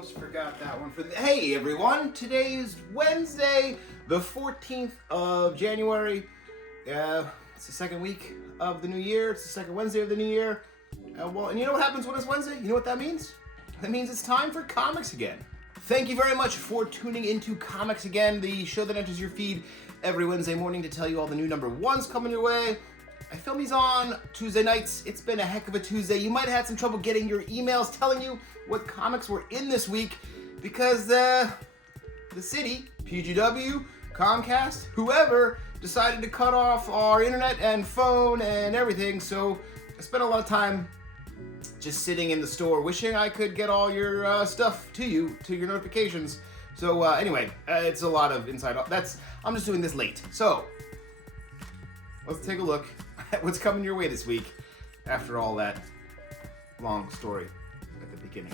Almost forgot that one. Hey everyone, today is Wednesday, the 14th of January. It's the second week of the new year. It's the second Wednesday of the new year. And you know what happens when it's Wednesday? You know what that means? That means it's time for comics again. Thank you very much for tuning into Comics Again, the show that enters your feed every Wednesday morning to tell you all the new number ones coming your way. I film these on Tuesday nights. It's been a heck of a Tuesday. You might have had some trouble getting your emails telling you what comics were in this week because the city, PGW, Comcast, whoever, decided to cut off our internet and phone and everything. So I spent a lot of time just sitting in the store wishing I could get all your stuff to you, to your notifications. So anyway, it's a lot of inside. I'm just doing this late. So let's take a look at what's coming your way this week after all that long story at the beginning.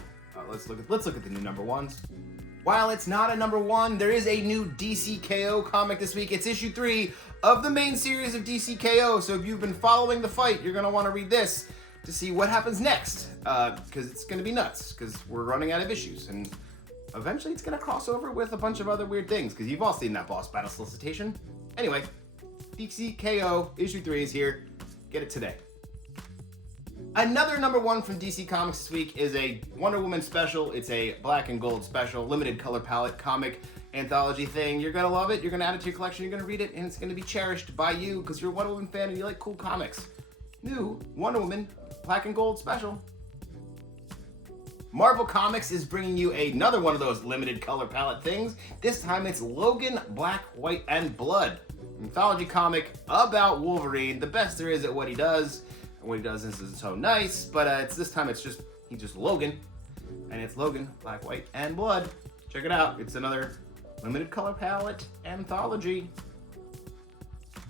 Let's look at the new number ones. While it's not a number one, there is a new DCKO comic this week. It's issue 3 of the main series of DCKO. So if you've been following the fight, you're gonna want to read this to see what happens next, because it's gonna be nuts. Because we're running out of issues, and eventually it's gonna cross over with a bunch of other weird things. Because you've all seen that boss battle solicitation. Anyway, DCKO issue 3 is here. Get it today. Another number one from DC Comics this week is a Wonder Woman special. It's a black and gold special, limited color palette comic anthology thing. You're gonna love it. You're gonna add it to your collection. You're gonna read it, and it's gonna be cherished by you because you're a Wonder Woman fan and you like cool comics. New Wonder Woman black and gold special. Marvel Comics is bringing you another one of those limited color palette things. This time it's Logan, Black, White, and Blood. Anthology comic about Wolverine, the best there is at what he does. And what he does is so nice, but he's just Logan. And it's Logan, Black, White, and Blood. Check it out. It's another limited color palette anthology.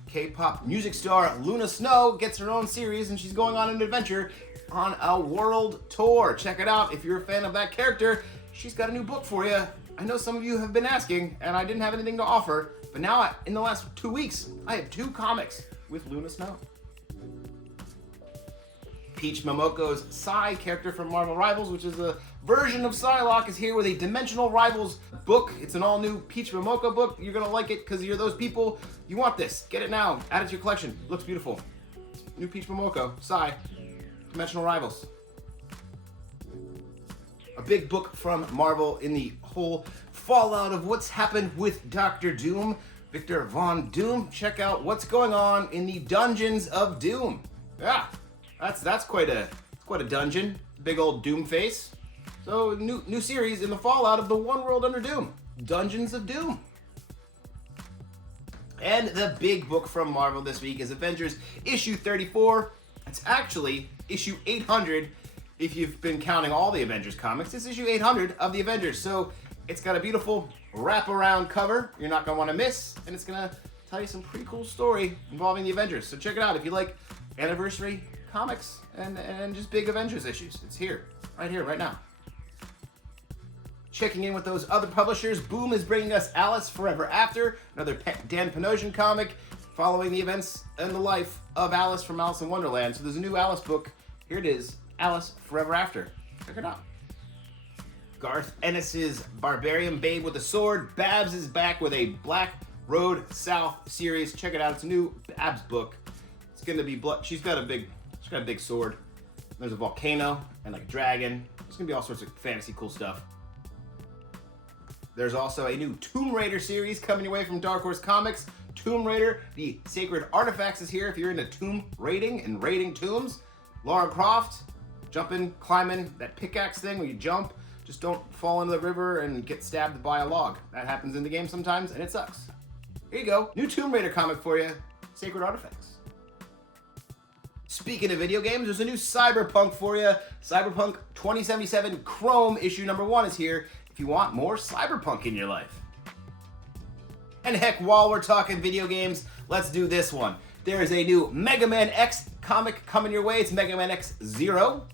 K-pop music star Luna Snow gets her own series, and she's going on an adventure on a world tour. Check it out. If you're a fan of that character, she's got a new book for you. I know some of you have been asking, and I didn't have anything to offer, but now in the last 2 weeks, I have 2 comics with Luna Snow. Peach Momoko's Psy character from Marvel Rivals, which is a version of Psylocke, is here with a Dimensional Rivals book. It's an all-new Peach Momoko book. You're gonna like it because you're those people. You want this. Get it now. Add it to your collection. Looks beautiful. New Peach Momoko, Psy, Dimensional Rivals. A big book from Marvel in the whole fallout of what's happened with Dr. Doom, Victor Von Doom. Check out what's going on in the Dungeons of Doom. Yeah, that's quite a dungeon. Big old Doom face. So new series in the fallout of the One World Under Doom, Dungeons of Doom. And the big book from Marvel this week is Avengers issue 34. It's actually issue 800. If you've been counting all the Avengers comics, it's issue 800 of the Avengers. So it's got a beautiful wraparound cover you're not going to want to miss, and it's going to tell you some pretty cool story involving the Avengers. So check it out if you like anniversary comics and just big Avengers issues. It's here, right now. Checking in with those other publishers, Boom is bringing us Alice Forever After, another Dan Panosian comic following the events and the life of Alice from Alice in Wonderland. So there's a new Alice book. Here it is, Alice Forever After. Check it out. Garth Ennis's Barbarian Babe with a Sword. Babs is back with a Blackroad South series. Check it out. It's a new Babs book. It's gonna be she's got a big sword. There's a volcano and like a dragon. It's gonna be all sorts of fantasy cool stuff. There's also a new Tomb Raider series coming your way from Dark Horse Comics. Tomb Raider, the Sacred Artifacts is here if you're into tomb raiding and raiding tombs. Lara Croft, jumping, climbing, that pickaxe thing where you jump, just don't fall into the river and get stabbed by a log. That happens in the game sometimes, and it sucks. Here you go, new Tomb Raider comic for you, Sacred Artifacts. Speaking of video games, there's a new Cyberpunk for you. Cyberpunk 2077 Chrome issue number 1 is here if you want more Cyberpunk in your life. And heck, while we're talking video games, let's do this one. There is a new Mega Man X comic coming your way. It's Mega Man X Zero.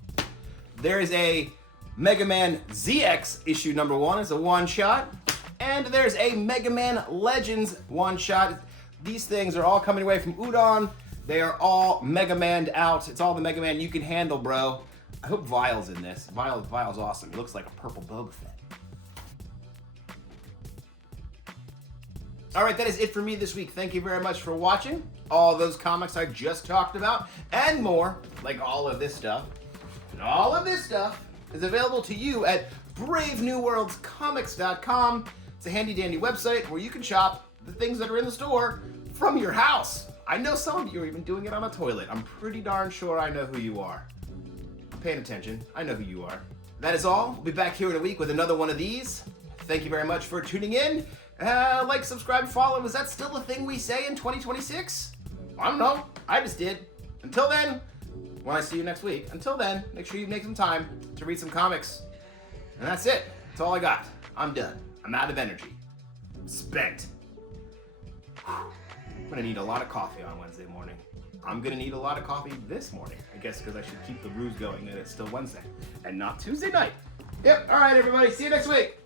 There is a Mega Man ZX issue number 1. It's a one-shot. And there's a Mega Man Legends one-shot. These things are all coming away from Udon. They are all Mega Man'd out. It's all the Mega Man you can handle, bro. I hope Vile's in this. Vile's awesome. He looks like a purple Boba Fett. All right, that is it for me this week. Thank you very much for watching. All those comics I just talked about and more, like all of this stuff, and all of this stuff is available to you at bravenewworldscomics.com. It's a handy-dandy website where you can shop the things that are in the store from your house. I know some of you are even doing it on a toilet. I'm pretty darn sure I know who you are. I'm paying attention. I know who you are. That is all. We'll be back here in a week with another one of these. Thank you very much for tuning in. Like, subscribe, follow. Is that still a thing we say in 2026? I don't know. I just did. Until then, when I see you next week, until then, make sure you make some time to read some comics. And that's it. That's all I got. I'm done. I'm out of energy. I'm spent. I'm gonna need a lot of coffee on Wednesday morning. I'm gonna need a lot of coffee this morning. I guess because I should keep the ruse going that it's still Wednesday and not Tuesday night. Yep, alright everybody, see you next week.